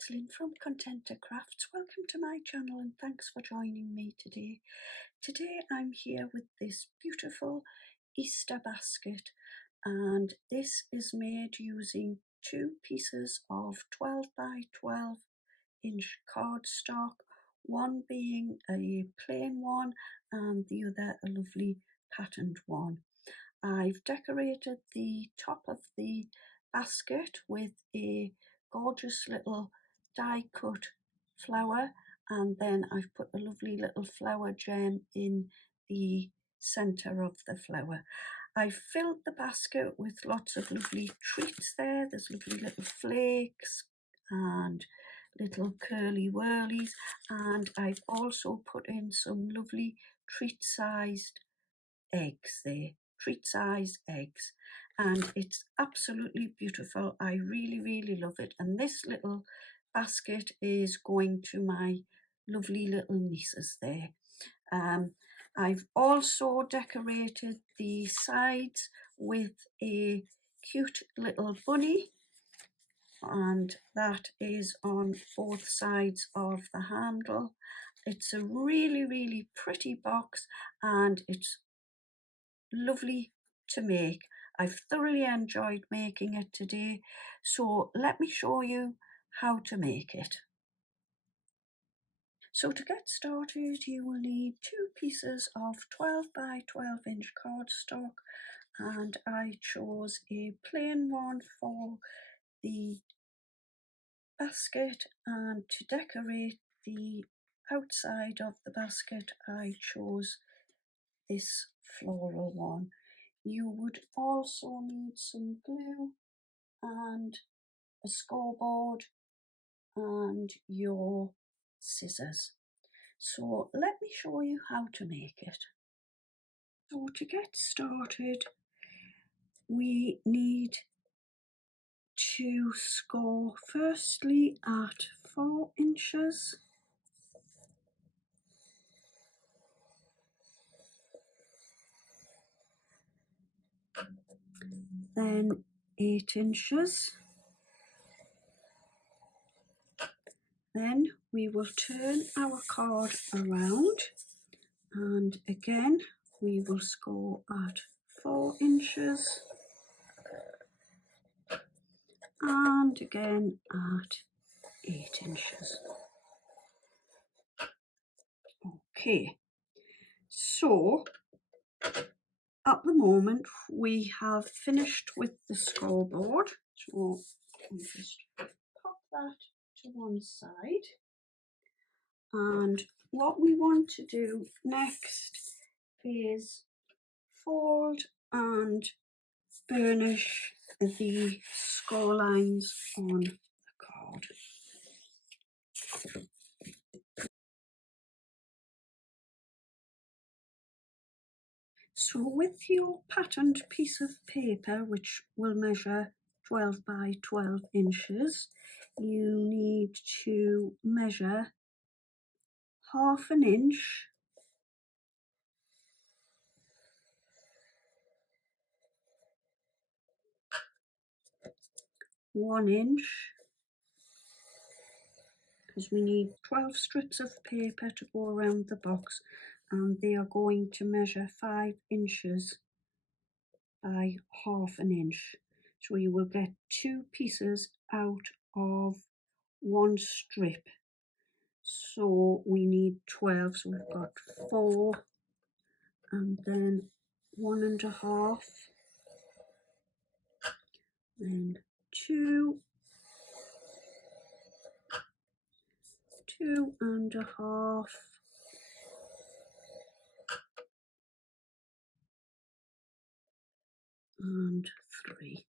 it's Lynn from Contenta Crafts. Welcome to my channel and thanks for joining me today. Today I'm here with this beautiful Easter basket, and this is made using two pieces of 12 by 12 inch cardstock, one being a plain one and the other a lovely patterned one. I've decorated the top of the basket with a gorgeous little die cut flower, and then I've put a lovely little flower gem in the centre of the flower. I've filled the basket with lots of lovely treats there. There's lovely little flakes and little curly whirlies, and I've also put in some lovely treat-sized eggs there, treat-sized eggs, and it's absolutely beautiful. I really love it, and this little basket is going to my lovely little nieces there. I've also decorated the sides with a cute little bunny, and that is on both sides of the handle. It's a really pretty box, and it's lovely to make. I've thoroughly enjoyed making it today, so let me show you how to make it. So to get started, you will need two pieces of 12 by 12 inch cardstock, and I chose a plain one for the basket, and to decorate the outside of the basket I chose this floral one. You would also need some glue and a scoreboard and your scissors. So let me show you how to make it. So to get started, we need to score firstly at 4 inches, then 8 inches, then we will turn our card around, and again we will score at 4 inches and again at 8 inches. Okay, so at the moment we have finished with the scoreboard, so I'll just pop that to one side, and what we want to do next is fold and burnish the score lines on the card. So with your patterned piece of paper, which will measure 12 by 12 inches, you need to measure 1/2 inch, one inch, because we need 12 strips of paper to go around the box, and they are going to measure 5 inches by 1/2 inch. So you will get 2 pieces out of 1 strip. So we need 12, so we've got 4 and then 1.5, then 2, 2.5, and 3.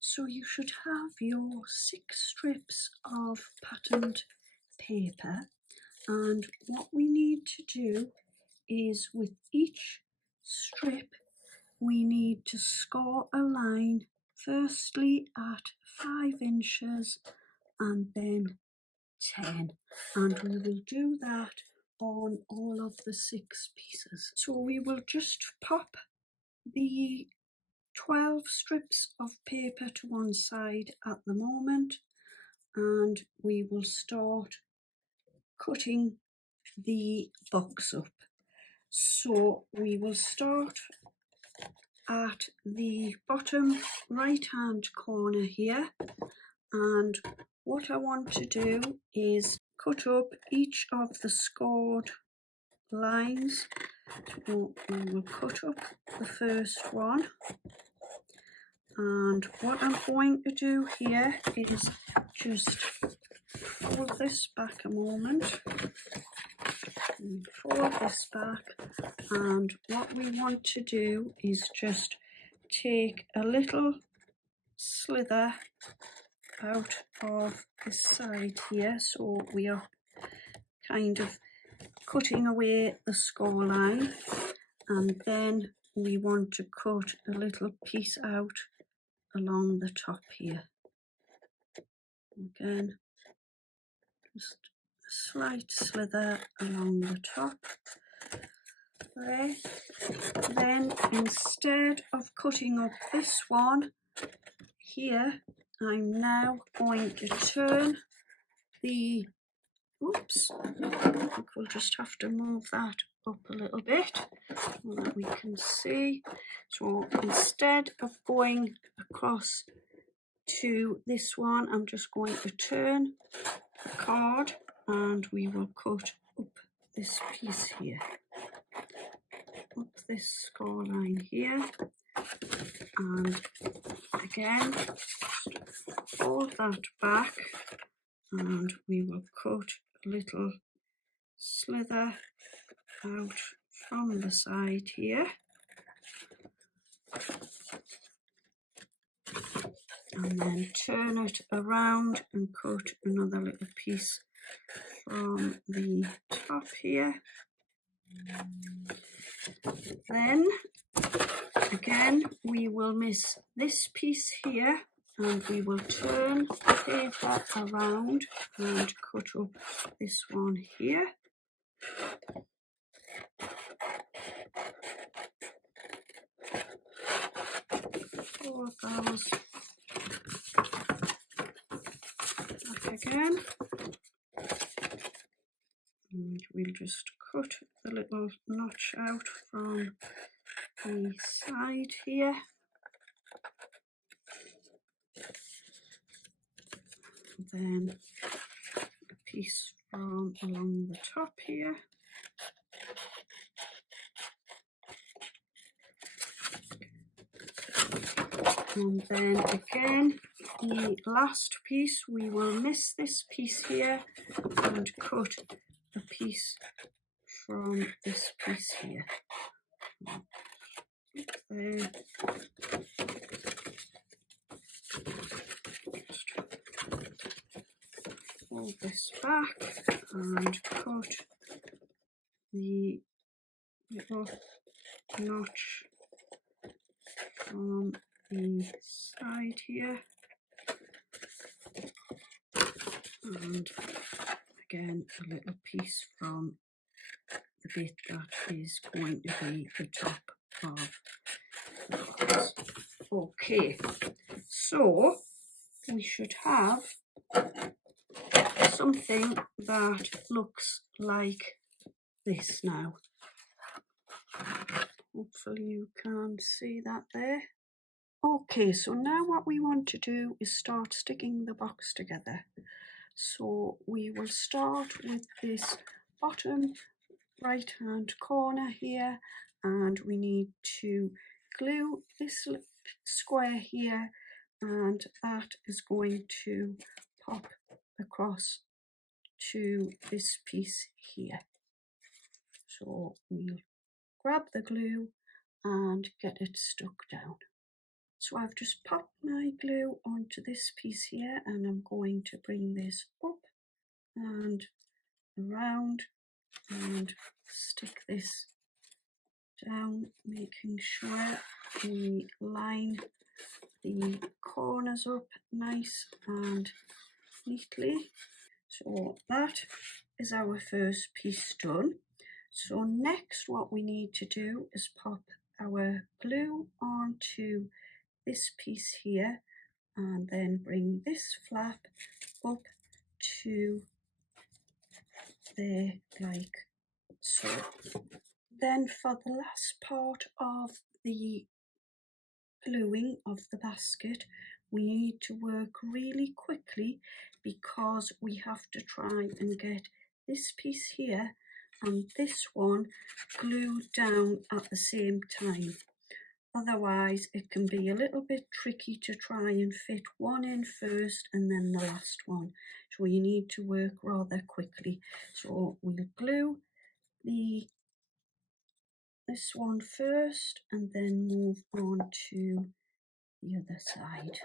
So you should have your 6 strips of patterned paper, and what we need to do is with each strip we need to score a line firstly at 5 inches and then 10, and we will do that on all of the 6 pieces. So we will just pop the 12 strips of paper to one side at the moment, and we will start cutting the box up. So we will start at the bottom right hand corner here, and what I want to do is cut up each of the scored lines. So we will cut up the first one, and what I'm going to do here is just fold this back a moment, and fold this back, and what we want to do is just take a little slither out of this side here, so we are kind of cutting away the score line, and then we want to cut a little piece out along the top here. Again, just a slight slither along the top there. Then instead of cutting up this one here, I'm now going to turn the, oops, I think we'll just have to move that up a little bit so that we can see. So instead of going across to this one, I'm just going to turn the card and we will cut up this piece here, up this score line here, and again fold that back, and we will cut a little slither out from the side here, and then turn it around and cut another little piece from the top here. Then again we will miss this piece here, and we will turn the paper around and cut up this one here. Fold those back again, and we'll just cut the little notch out from the side here, and then a piece from along the top here, and then again the last piece we will miss this piece here and cut a piece from this piece here. There. Fold this back and cut the little notch from the side here, and again a little piece from the bit that is going to be the top of the box. Okay, so we should have something that looks like this now. Hopefully you can see that there. Okay, so now what we want to do is start sticking the box together. So we will start with this bottom right hand corner here, and we need to glue this square here, and that is going to pop across to this piece here. So we'll grab the glue and get it stuck down. So I've just popped my glue onto this piece here, and I'm going to bring this up and around and stick this down, making sure we line the corners up nice and neatly. So that is our first piece done. So next what we need to do is pop our glue onto this piece here and then bring this flap up to there like so. Then for the last part of the gluing of the basket, we need to work really quickly because we have to try and get this piece here and this one glued down at the same time. Otherwise it can be a little bit tricky to try and fit one in first and then the last one. So you need to work rather quickly. So we'll glue this one first and then move on to the other side.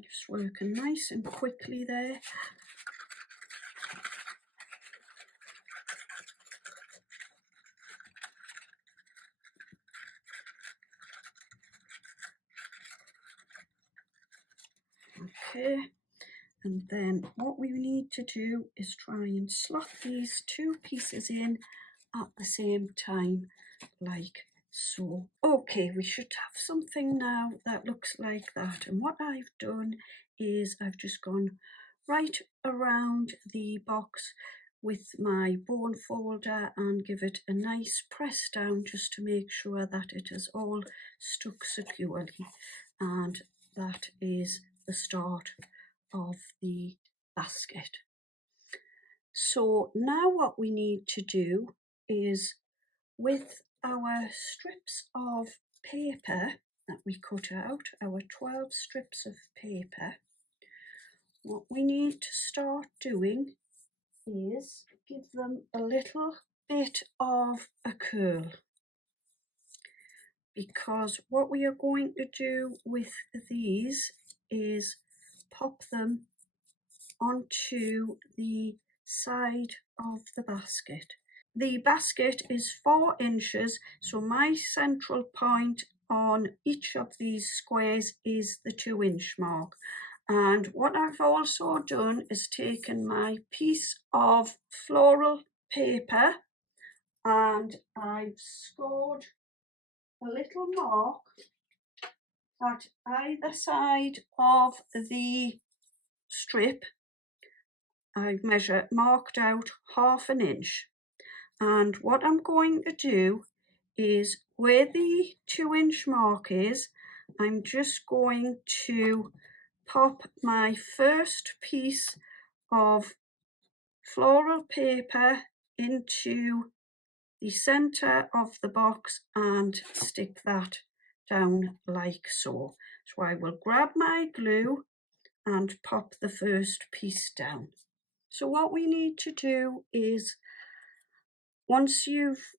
Just working nice and quickly there. Okay, and then what we need to do is try and slot these two pieces in at the same time, like so. Okay, we should have something now that looks like that. And what I've done is I've just gone right around the box with my bone folder and give it a nice press down just to make sure that it is all stuck securely. And that is the start of the basket. So now what we need to do is, with our strips of paper that we cut out, our 12 strips of paper, what we need to start doing is give them a little bit of a curl, because what we are going to do with these is pop them onto the side of the basket. The basket is 4 inches, so my central point on each of these squares is the 2-inch mark. And what I've also done is taken my piece of floral paper and I've scored a little mark at either side of the strip. I've marked out 1/2 inch. And what I'm going to do is, where the 2-inch mark is, I'm just going to pop my first piece of floral paper into the centre of the box and stick that down like so. So I will grab my glue and pop the first piece down. So what we need to do is, once you've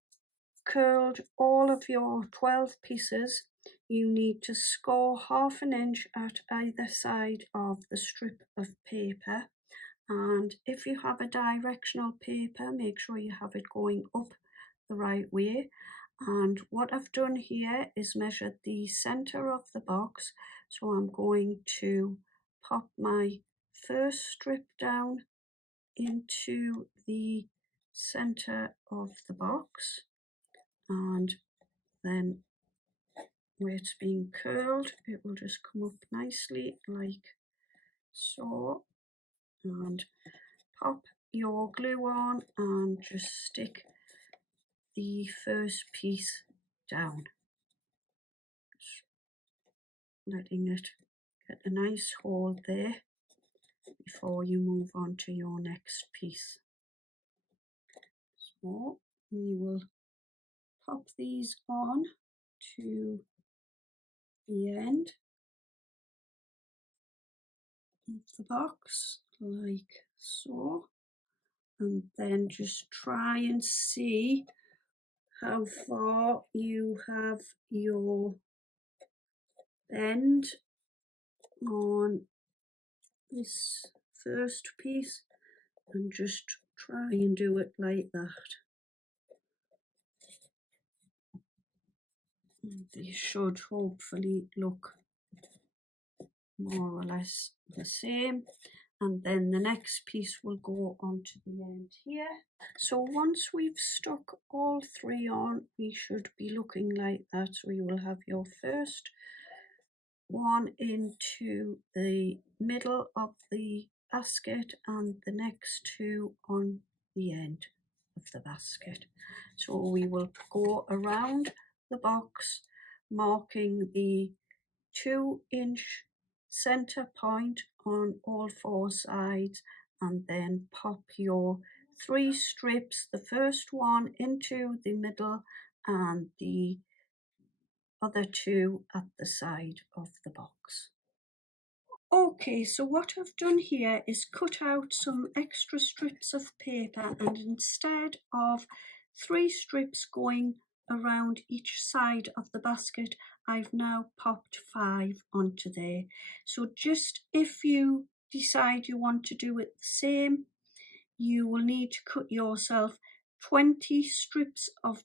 curled all of your 12 pieces, you need to score 1/2 inch at either side of the strip of paper. And if you have a directional paper, make sure you have it going up the right way. And what I've done here is measured the center of the box. So I'm going to pop my first strip down into the center of the box, and then where it's being curled, it will just come up nicely like so. And pop your glue on and just stick the first piece down, just letting it get a nice hold there before you move on to your next piece. So we will pop these on to the end of the box like so, and then just try and see how far you have your bend on this first piece, and just try and do it like that. They should hopefully look more or less the same. and then the next piece will go onto the end here. So once we've stuck all three on, we should be looking like that. So you will have your first one into the middle of the basket and the next two on the end of the basket. So we will go around the box, marking the 2-inch center point on all four sides, and then pop your 3 strips, the first one into the middle and the other 2 at the side of the box. Okay, so what I've done here is cut out some extra strips of paper, and instead of 3 strips going around each side of the basket, I've now popped 5 onto there. So just if you decide you want to do it the same, you will need to cut yourself 20 strips of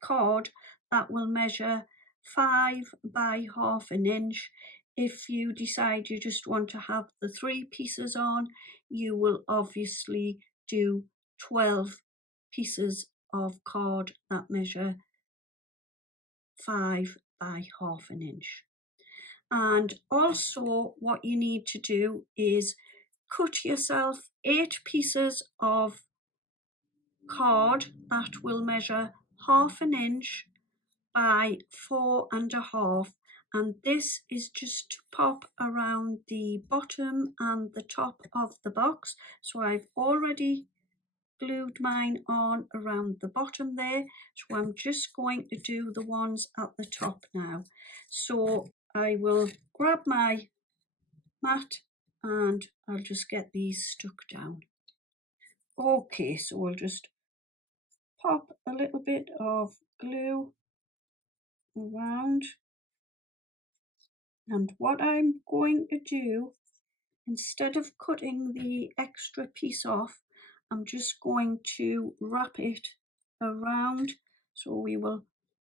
card that will measure 5 by half an inch. If you decide you just want to have the 3 pieces on, you will obviously do 12 pieces of card that measure 5 by half an inch. And also what you need to do is cut yourself 8 pieces of card that will measure half an inch by 4.5, and this is just to pop around the bottom and the top of the box. So I've already glued mine on around the bottom there, so I'm just going to do the ones at the top now. So I will grab my mat and I'll just get these stuck down. Okay, so we'll just pop a little bit of glue around, and what I'm going to do, instead of cutting the extra piece off, I'm just going to wrap it around. So we will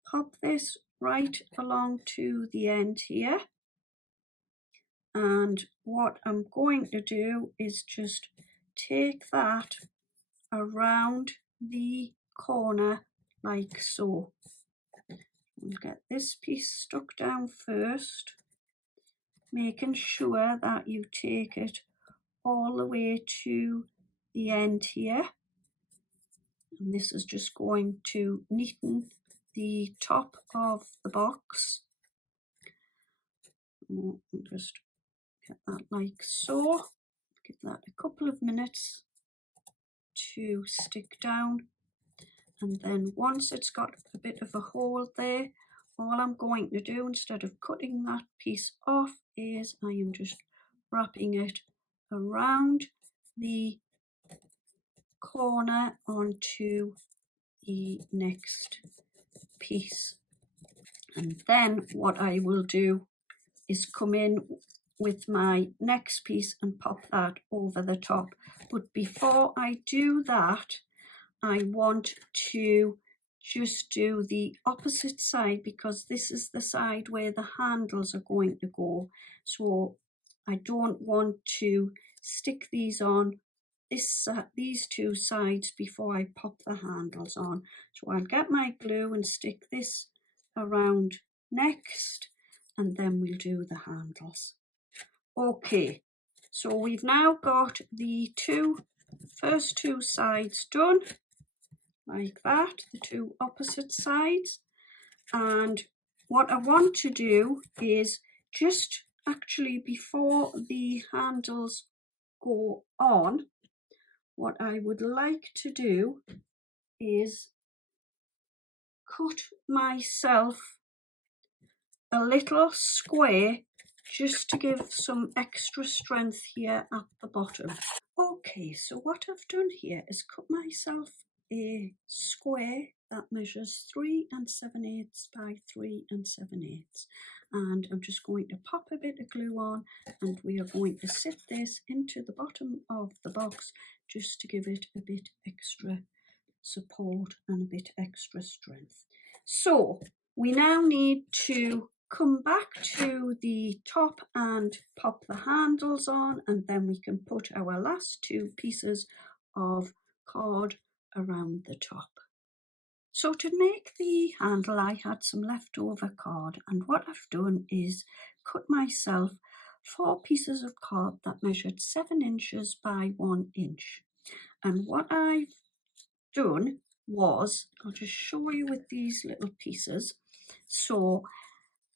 pop this right along to the end here, and what I'm going to do is just take that around the corner like so. We'll get this piece stuck down first, making sure that you take it all the way to the end here. And this is just going to neaten the top of the box. And just get that like so. Give that a couple of minutes to stick down, and then once it's got a bit of a hole there, all I'm going to do, instead of cutting that piece off, is I am just wrapping it around the corner onto the next piece. And then what I will do is come in with my next piece and pop that over the top. But before I do that, I want to just do the opposite side, because this is the side where the handles are going to go. So I don't want to stick these on these 2 sides before I pop the handles on. So I'll get my glue and stick this around next, and then we'll do the handles. Okay, so we've now got the first two sides done, like that, the 2 opposite sides. And what I want to do is just actually, before the handles go on, what I would like to do is cut myself a little square, just to give some extra strength here at the bottom. Okay, so what I've done here is cut myself a square that measures 3 7/8 by 3 7/8, and I'm just going to pop a bit of glue on, and we are going to sit this into the bottom of the box just to give it a bit extra support and a bit extra strength. So we now need to come back to the top and pop the handles on, and then we can put our last two pieces of card around the top. So to make the handle, I had some leftover card, and what I've done is cut myself 4 pieces of card that measured 7 inches by 1 inch. And what I've done was, I'll just show you with these little pieces. So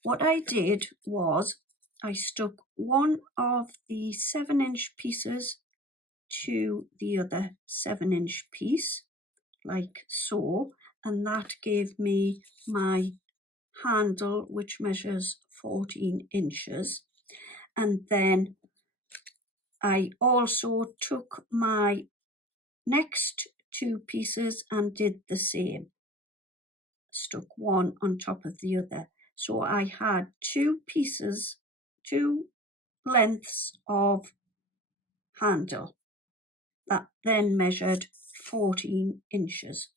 what I did was I stuck one of the 7-inch pieces to the other 7-inch piece, like so, and that gave me my handle, which measures 14 inches. And then I also took my next 2 pieces and did the same, stuck one on top of the other. So I had 2 pieces, 2 lengths of handle that then measured 14 inches.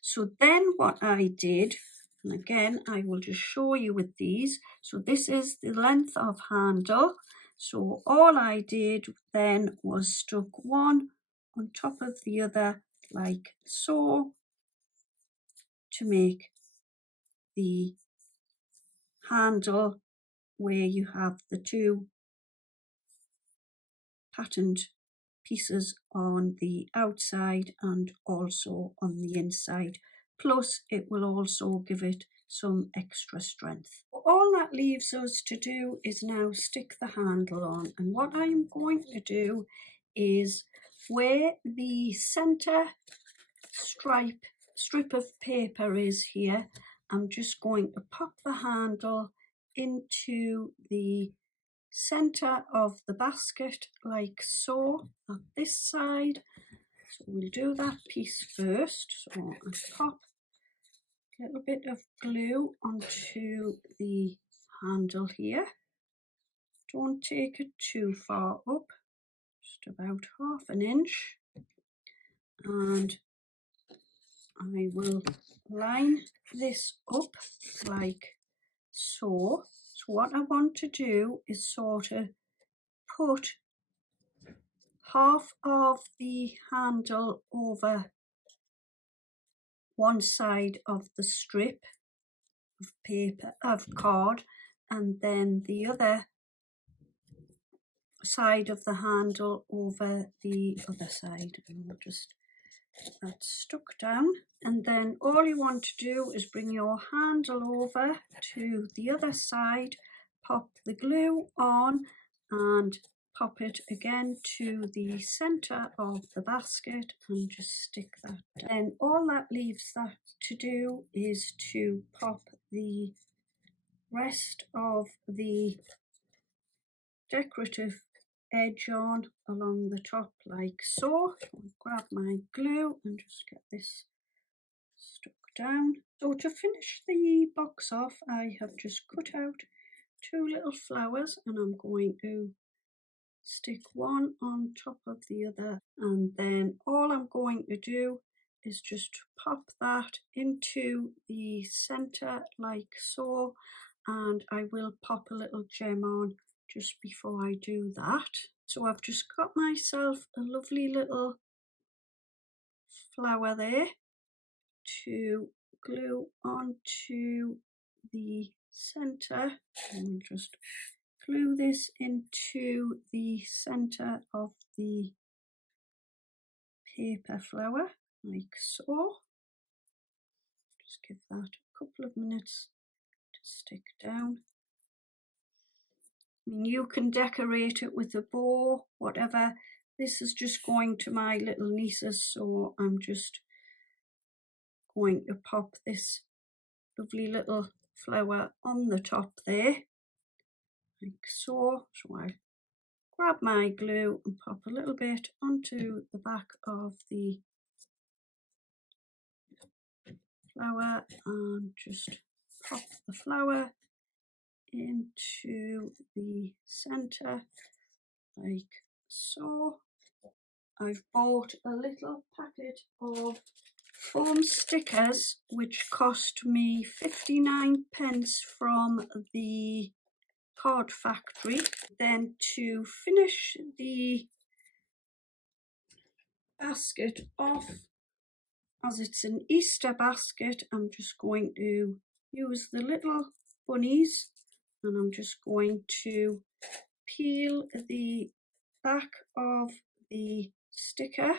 So then what I did, and again I will just show you with these, so this is the length of handle. So all I did then was stuck one on top of the other like so to make the handle where you have the 2 patterned pieces on the outside and also on the inside. Plus it will also give it some extra strength. All that leaves us to do is now stick the handle on, and what I'm going to do is where the center strip of paper is here, I'm just going to pop the handle into the center of the basket like so at this side. So we'll do that piece first. So I pop a little bit of glue onto the handle here. Don't take it too far up, just about 1/2 inch, and I will line this up like so. So what I want to do is sort of put half of the handle over one side of the strip of paper, of card, and then the other side of the handle over the other side. And we'll just get that stuck down. And then all you want to do is bring your handle over to the other side, pop the glue on and pop it again to the center of the basket and just stick that down. Then all that leaves that to do is to pop the rest of the decorative edge on along the top like so. I'll grab my glue and just get this stuck down. So to finish the box off, I have just cut out 2 little flowers, and I'm going to stick one on top of the other, and then all I'm going to do is just pop that into the center like so, and I will pop a little gem on just before I do that. So I've just got myself a lovely little flower there to glue onto the center, and just glue this into the center of the paper flower like so. Just give that a couple of minutes to stick down. I mean, you can decorate it with a bow, whatever. This is just going to my little nieces, so I'm just going to pop this lovely little flower on the top there like so. So I grab my glue and pop a little bit onto the back of the flower and just pop the flower into the center like so. I've bought a little packet of foam stickers which cost me 59p from the card factory. Then to finish the basket off, as it's an Easter basket, I'm just going to use the little bunnies and I'm just going to peel the back of the sticker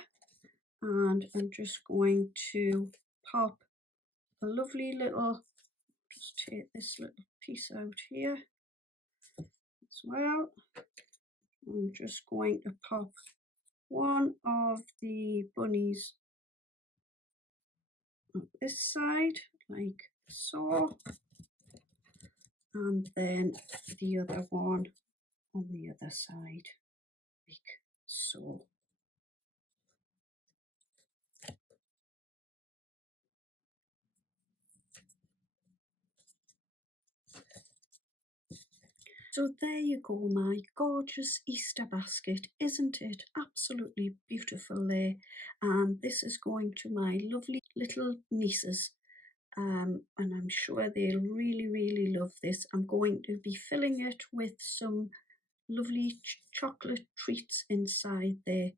and I'm just going to pop a lovely little, just take this little piece out here as well. I'm just going to pop one of the bunnies on this side like so, and then the other one on the other side like so. So there you go, my gorgeous Easter basket, isn't it? Absolutely beautiful there. And this is going to my lovely little nieces. And I'm sure they'll really, really love this. I'm going to be filling it with some lovely chocolate treats inside there.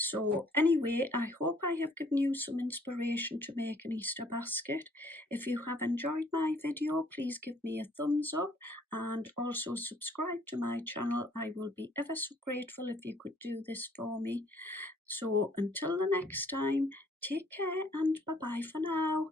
So anyway, I hope I have given you some inspiration to make an Easter basket. If you have enjoyed my video, please give me a thumbs up and also subscribe to my channel. I will be ever so grateful if you could do this for me. So until the next time, take care and bye-bye for now.